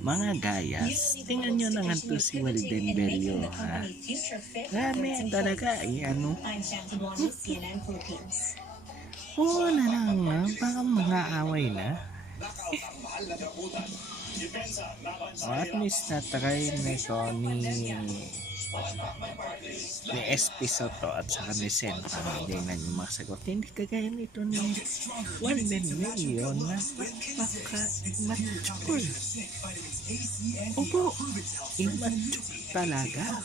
Mga gayas, tingnan nyo naman to si Walden Bello, ha? Grabe talaga, ano? Oo na lang, ha? Baka mga away na. At least na-try nito ni SP Soto at saka ni Sen Pangilinan yung mga sagot. Hindi kagaya nito ni Walden Bello na napaka-immature. Opo, immature talaga.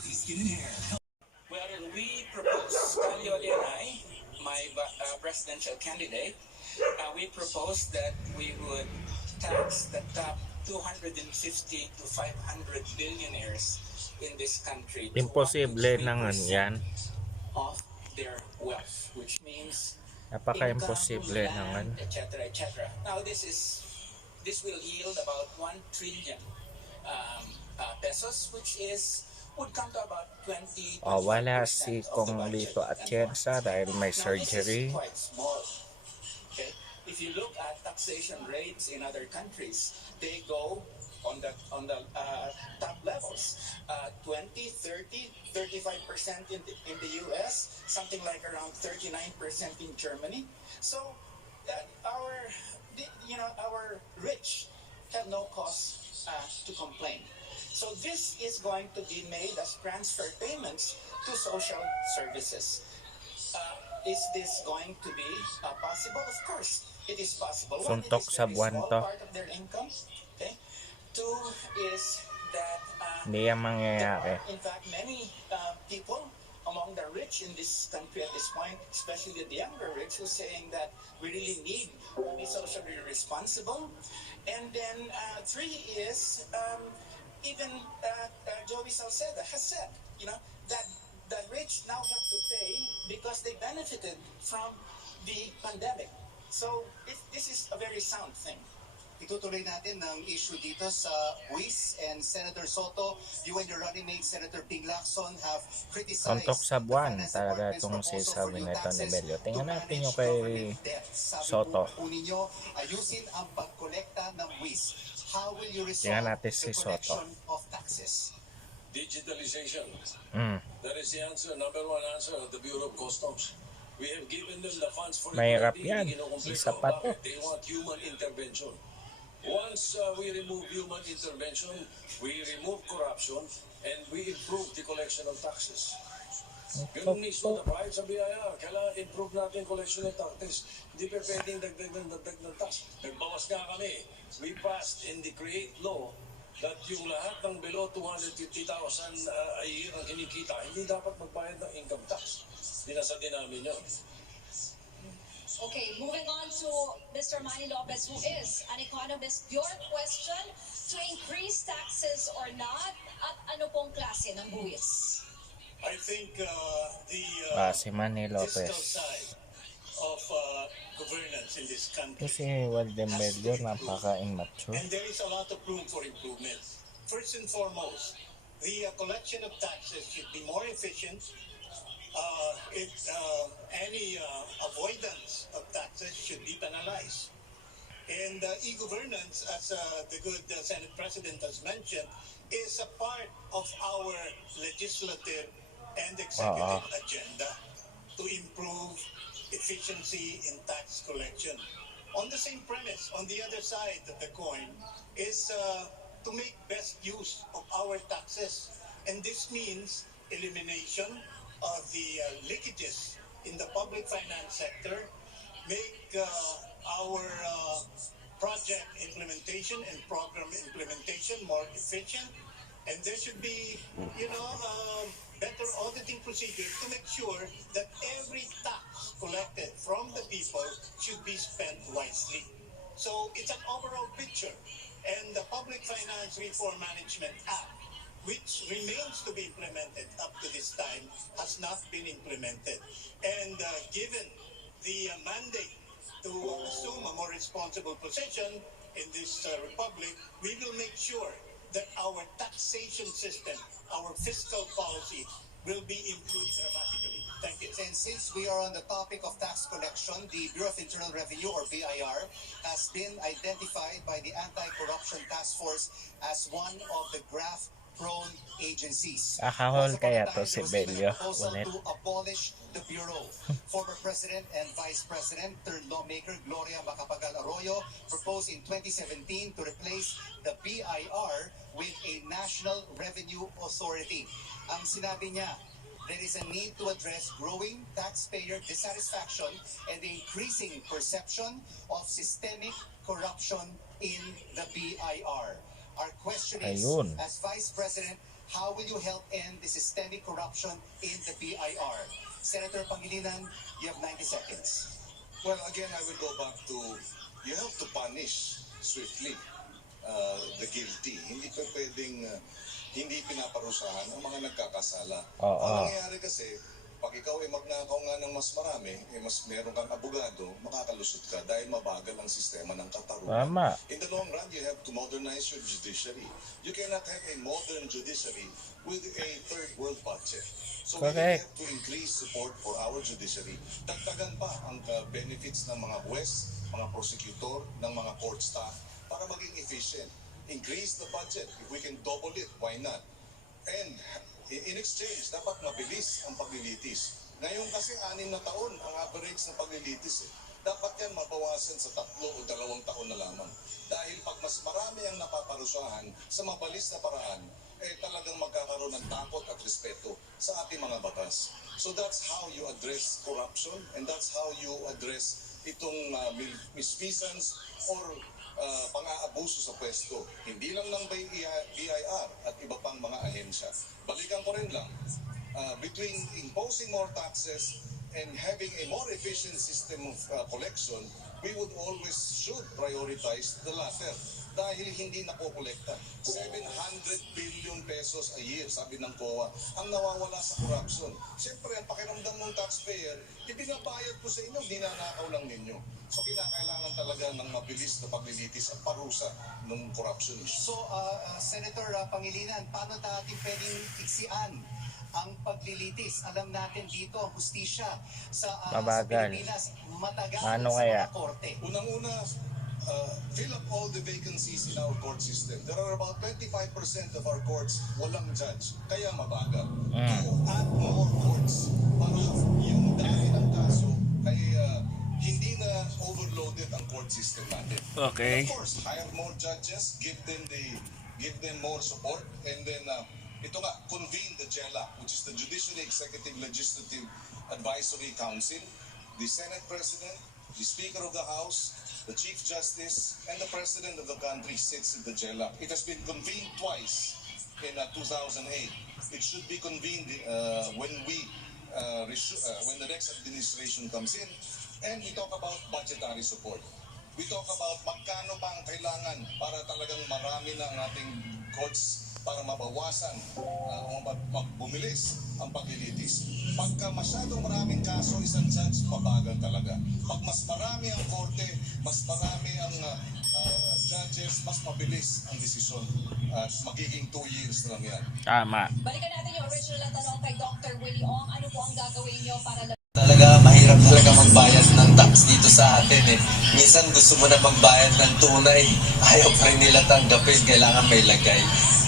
Well, we propose, Calio and I, my presidential candidate, we propose that we would tax the top 250 to 500 billionaires in this country. Imposible naman yan. Of their wealth, which means Napaka-imposible naman. etc. etc. Now this will yield about 1 trillion pesos, which would come to about 20. Wala si Kong Lito Atienza dahil may surgery. Quite small. Okay? If you look at taxation rates in other countries, they go on the top levels, 20, 30, 35% in the US, something like around 39% in Germany. So our rich have no cause to complain. So this is going to be made as transfer payments to social services. Is this going to be possible? Of course, it is possible. One, Suntok sa buwan to. part of their income. Okay. Two is that Hindi yan mangyayari. in fact, many people among the rich in this country at this point, especially the younger rich, who are saying that we really need to be socially responsible. And then three is even Joey Salceda has said, that the rich now have to pay because they benefited from the pandemic. So this is a very sound thing. Itutuloy natin ng issue dito sa WIS and Senator Soto. You and your running mate, Senator Ping Lacson, have criticized Suntok sa buwan talaga itong sasabi nito ni Bello. Tingnan natin yung kay Soto. Ayusin ang pagkolekta ng WIS. How will you resolve Tingnan natin si the Soto. collection of taxes? Digitalization. That is the answer, number one answer of the Bureau of Customs. We have given them the funds for it. Mahirap yan. Isa pa to. They want human intervention. Once we remove human intervention, we remove corruption, and we improve the collection of taxes. Ganun mismo na kahit sa BIR, kailangan improve natin collection of taxes. Hindi pa pwedeng dagdag ng tax. Nagbawas nga kami. We passed in the create law that yung lahat ng below 250,000 a year ang kinikita, hindi dapat magbayad ng income tax. Dinasa din namin yun. Okay, moving on to Mr. Manny Lopez, who is an economist. Your question, to increase taxes or not, at ano pong klase ng buwis? I think Si Manny fiscal Lopez. side of governance in this country. Kasi Walden Bello napaka-immature. And there is a lot of room for improvement. First and foremost, the collection of taxes should be more efficient. Any avoidance of taxes should be penalized. And e-governance, as the good Senate President has mentioned, is a part of our legislative and executive agenda to improve efficiency in tax collection. On the same premise, on the other side of the coin, is to make best use of our taxes. And this means elimination of the leakages in the public finance sector, make our project implementation and program implementation more efficient, and there should be, better auditing procedures to make sure that every tax collected from the people should be spent wisely. So it's an overall picture, and the Public Finance Reform Management Act, which remains to be implemented up to this time, has not been implemented. And given the mandate to assume a more responsible position in this republic, we will make sure that our taxation system, our fiscal policy, will be improved dramatically. Thank you. And since we are on the topic of tax collection, the Bureau of Internal Revenue, or BIR, has been identified by the Anti-Corruption Task Force as one of the graft-prone agencies. Kakahol Once upon kaya a to time, si there was even Belio a proposal ulit. to abolish the Bureau. Former President and Vice President, third lawmaker Gloria Macapagal Arroyo, proposed in 2017 to replace the BIR with a National Revenue Authority. Ang sinabi niya, there is a need to address growing taxpayer dissatisfaction and the increasing perception of systemic corruption in the BIR. Our question is, Ayun. as Vice President, how will you help end the systemic corruption in the BIR? Senator Pangilinan, you have 90 seconds. Well, again, I will go back to, you have to punish swiftly the guilty. Hindi pa pwedeng hindi pinaparusahan ang mga nagkakasala. Oo. Ang nangyayari kasi, pag ikaw ay magnakaw nga ng mas marami, mas meron kang abogado, makakalusot ka dahil mabagal ang sistema ng katarungan. Tama. In the long run, you have to modernize your judiciary. You cannot have a modern judiciary with a third world budget. So we Correct. have to increase support for our judiciary. Dagdagan pa ang benefits ng mga huwes, mga prosecutor, ng mga court staff para maging efficient. Increase the budget. If we can double it, why not? And in exchange, dapat mabilis ang paglilitis. Ngayon kasi 6 na taon ang average ng paglilitis. Dapat yan mabawasan sa 3 o 2 taon na lamang. Dahil pag mas marami ang napaparusahan sa mabilis na paraan, talagang magkakaroon ng takot at respeto sa ating mga batas. So that's how you address corruption and that's how you address itong misfeasance or pang-aabuso sa pwesto. Hindi lang ng BIR at iba pang mga ahensya. Balikan ko rin lang, between imposing more taxes and having a more efficient system of collection, we would always should prioritize the latter. Dahil hindi nakokolekta. 700 billion pesos a year, sabi ng COA, ang nawawala sa corruption. Siyempre, ang pakiramdam ng taxpayer, ibinabayad ko sa inyo, dinanakaw lang ninyo. So, kinakailangan talaga ng mabilis na paglilitis at parusa ng corruption issue. So, Senator Pangilinan, paano natin pwedeng iksian ang paglilitis? Alam natin dito ang hustisya sa Mabagal. Pilipinas, matagal Ano sa kaya? mga korte. Unang-una, fill up all the vacancies in our court system. There are about 25% of our courts walang judge, kaya mabagal. To add more courts para yung dami ng kaso ay hindi na overloaded ang court system natin. Okay. And of course, hire more judges, give them more support, and then ito nga, convene the JELAC, which is the Judiciary Executive Legislative Advisory Council. The Senate President, the Speaker of the House, the Chief Justice, and the President of the country sits in the JELAC. It has been convened twice in 2008. It should be convened when the next administration comes in, and we talk about budgetary support. We talk about magkano pa ang kailangan para talagang marami na ang ating courts para mabawasan o magbumilis ang paglilitis. Pagka masyadong maraming kaso, isang judge, mabagal talaga. Pag mas marami ang korte, mas marami ang judges, mas mabilis ang desisyon. Magiging 2 years na lang yan. Tama. Balikan natin yung original na tanong kay Dr. Willie Ong. Ano po ang gagawin niyo para Talaga, mahirap talaga magbayad ng tax dito sa atin eh. Minsan gusto mo na magbayad ng tunay, ayaw pa rin nila tanggapin, kailangan may lagay.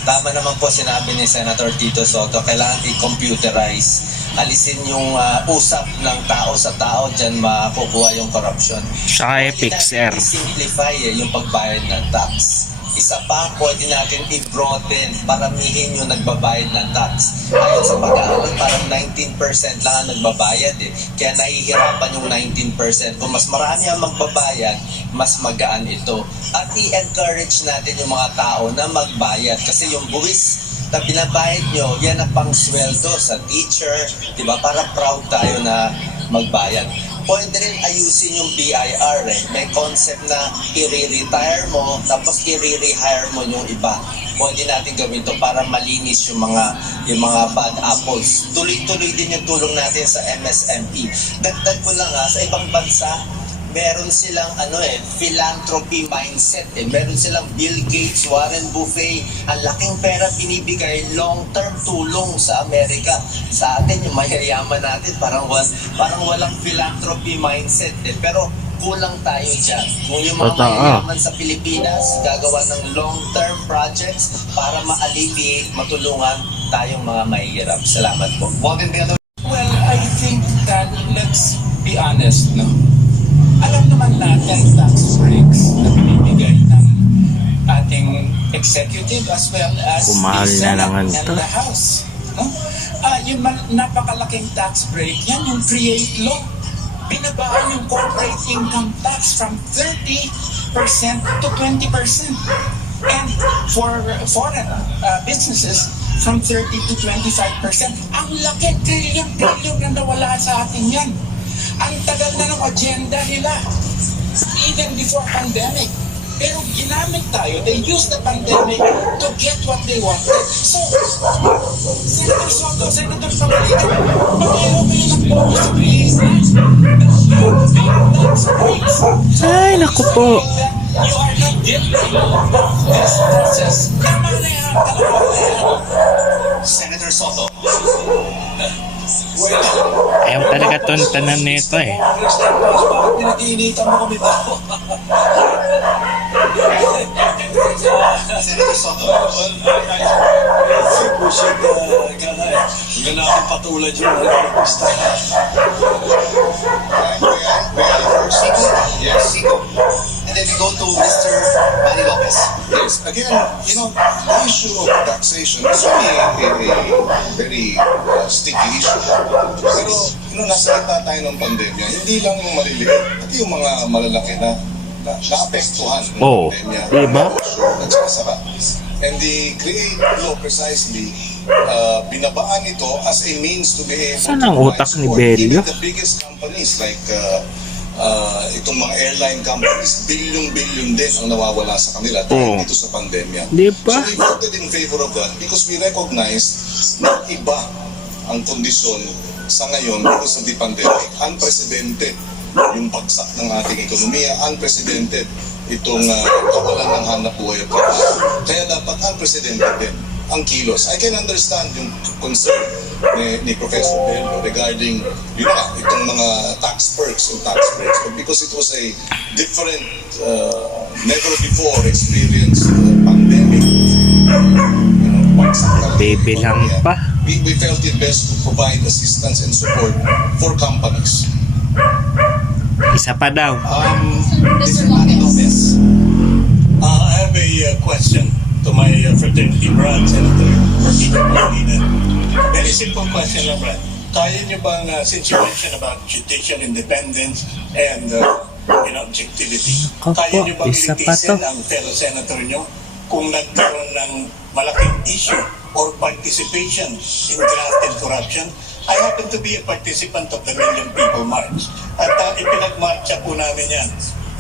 Tama naman po sinabi ni Senator Tito Soto, kailangan i-computerize. Alisin yung usap ng tao sa tao, dyan makukuha yung corruption. Siya ay fixer. I-simplify yung pagbayad ng tax. Isa pa, pwede natin i-broaden, paramihin yung nagbabayad ng tax. Ayon sa pag-aaral, parang 19% lang ang nagbabayad eh. Kaya nahihirapan yung 19%. Kung mas marami ang magbabayad, mas magaan ito. At i-encourage natin yung mga tao na magbayad. Kasi yung buwis na binabayad nyo, yan ang pang-sweldo sa teacher, di ba? Para proud tayo na magbayad. Pwede rin ayusin yung BIR eh. May concept na i-retire mo, tapos i-rehire mo yung iba. Pwede natin gawin to para malinis yung mga bad apples. Tuloy-tuloy din yung tulong natin sa MSME. Dagdag ko lang sa ibang bansa, meron silang philanthropy mindset Meron silang Bill Gates, Warren Buffett, ang laking pera binibigay, long-term tulong sa Amerika. Sa atin, yung mayayaman natin, parang walang philanthropy mindset Pero kulang tayo dyan. Kung yung mga mayayaman sa Pilipinas, gagawa ng long-term projects para ma-alleviate, matulungan tayong mga mahihirap. Salamat po. Well, I think that, let's be honest, no? Alam naman natin tax breaks na binibigay ng ating executive as well as Kumahal the na Senate naman and to. the House. No? Yung napakalaking tax break, yan yung create law. Binabaan yung corporate income tax from 30% to 20%. And for foreign businesses, from 30 to 25%. Ang laki, trillion na nawala sa atin yan. Ang tagal na ng agenda nila, even before pandemic. Pero ginamit tayo, they used the pandemic to get what they wanted. So, Senator Soto, Senator Favorito, pareho kayo ng focus to create tax breaks. Ay, naku po. You are not guilty of this process. Tama na yan, talaga na yan. Senator Soto. Ayaw talaga tuntanan nito Bakit pinag-iinitan mo kami ba? Senator Soto. We should, gana akong patulad yun. Yes, Siko. And then we go to Mr. Manny Lopez. Yes, again, the issue of taxation is really a very sticky issue. Pero, nasa gitna tayo ng pandemya, hindi lang yung maliliit, pati yung mga malalaki na naapektuhan ng pandemya. Diba? At saka and the create law precisely, binabaan ito as a means to be able Saan ang utak ni Bello? Even the biggest companies like itong mga airline companies, billion din ang nawawala sa kanila dahil dito sa pandemya. Diba? So we voted in favor of that because we recognize na iba ang kondisyon sa ngayon because of the pandemic. Unprecedented yung bagsak ng ating ekonomiya, unprecedented itong kawalan ng hanap buhay at trabaho. Kaya dapat unprecedented din ang kilos. I can understand yung concern ni Professor Bello regarding itong mga tax perks and tax breaks, but because it was a different, never before experienced pandemic, Baby lang pa. we felt it best to provide assistance and support for companies. Isa pa daw. Mr. Manny Lopez. I have a question to my fraternity brad, Senator Martina. Very simple question lang, Brad. Kaya niyo bang, since you mentioned about judicial independence and objectivity, kaya niyo bang Isa pa to. litisin ang fellow senator niyo kung nagkaroon ng malaking issue or participation in graft and corruption? I happen to be a participant of the Million People March. At ipinagmarcha po namin yan.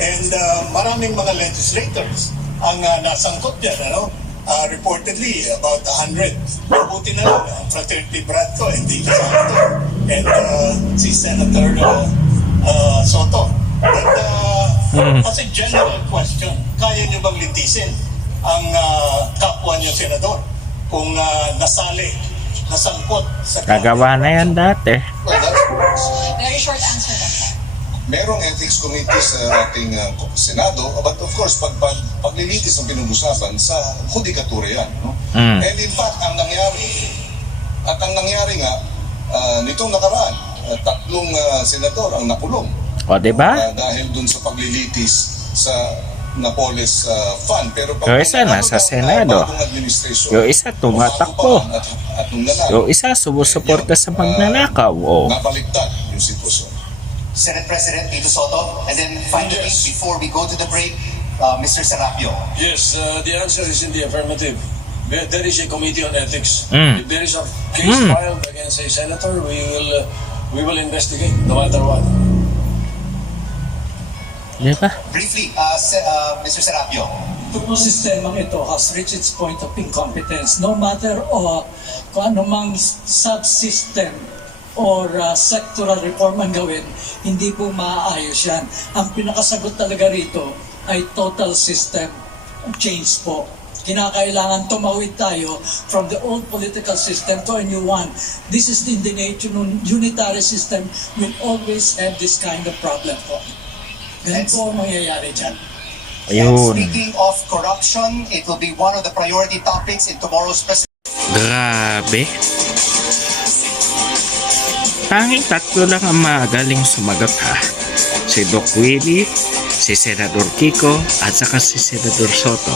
And maraming mga legislators ang nasangkot dyan, reportedly about 100. Mabuti na lang ang fraternity brad ko, hindi kasama to. And si Senator Soto. And as a general question, kaya nyo bang litisin ang kapwa niyo senador kung nasangkot sa Kagawa na yan dati. Well, that's Very short answer lang. merong ethics committee sa ating Senado, but of course, paglilitis ang pinag-usapan sa judikatura yan. And in fact, ang nangyari nga, nitong nakaraan, 3 senador ang nakulong. O, diba? Dahil dun sa paglilitis sa Napoles Fund. Pero Yung isa nasa Senado. Yung isa tumatakbo. Yung isa sumusuporta sa magnanakaw. O. Napaliktad yung sitwasyon. Senate President Tito Soto. And then finally, before we go to the break, Mr. Serapio. Yes, the answer is in the affirmative. There is a committee on ethics. Mm. If there is a case filed against a senator, we will investigate no matter what. Diba? Briefly, Mr. Serapio. Itong sistemang ito has reached its point of incompetence no matter kung anumang subsystem or sectoral reform ang gawin, hindi po maaayos yan. Ang pinakasagot talaga rito ay total system change po. Kinakailangan tumawid tayo from the old political system to a new one. This is in the nature ng unitary system will always have this kind of problem po. Ganun po ang mangyayari dyan. And Ayun. speaking of corruption, it will be one of the priority topics in tomorrow's press. Grabe. Tanging tatlo lang ang magaling sumagot ha. Si Doc Willie, si Senador Kiko, at saka si Senador Soto.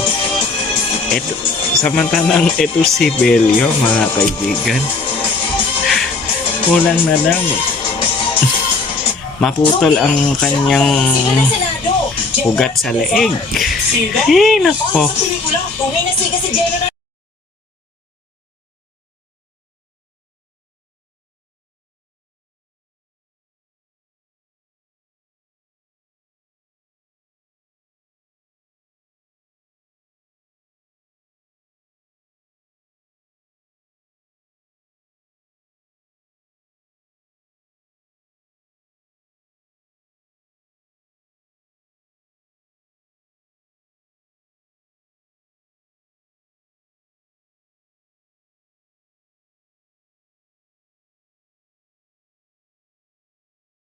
Ito, samantalang ito si Belio, mga kaibigan. Kulang na lang. Maputol ang kanyang ugat sa leeg. Eh, nako. Kung may nasiga si General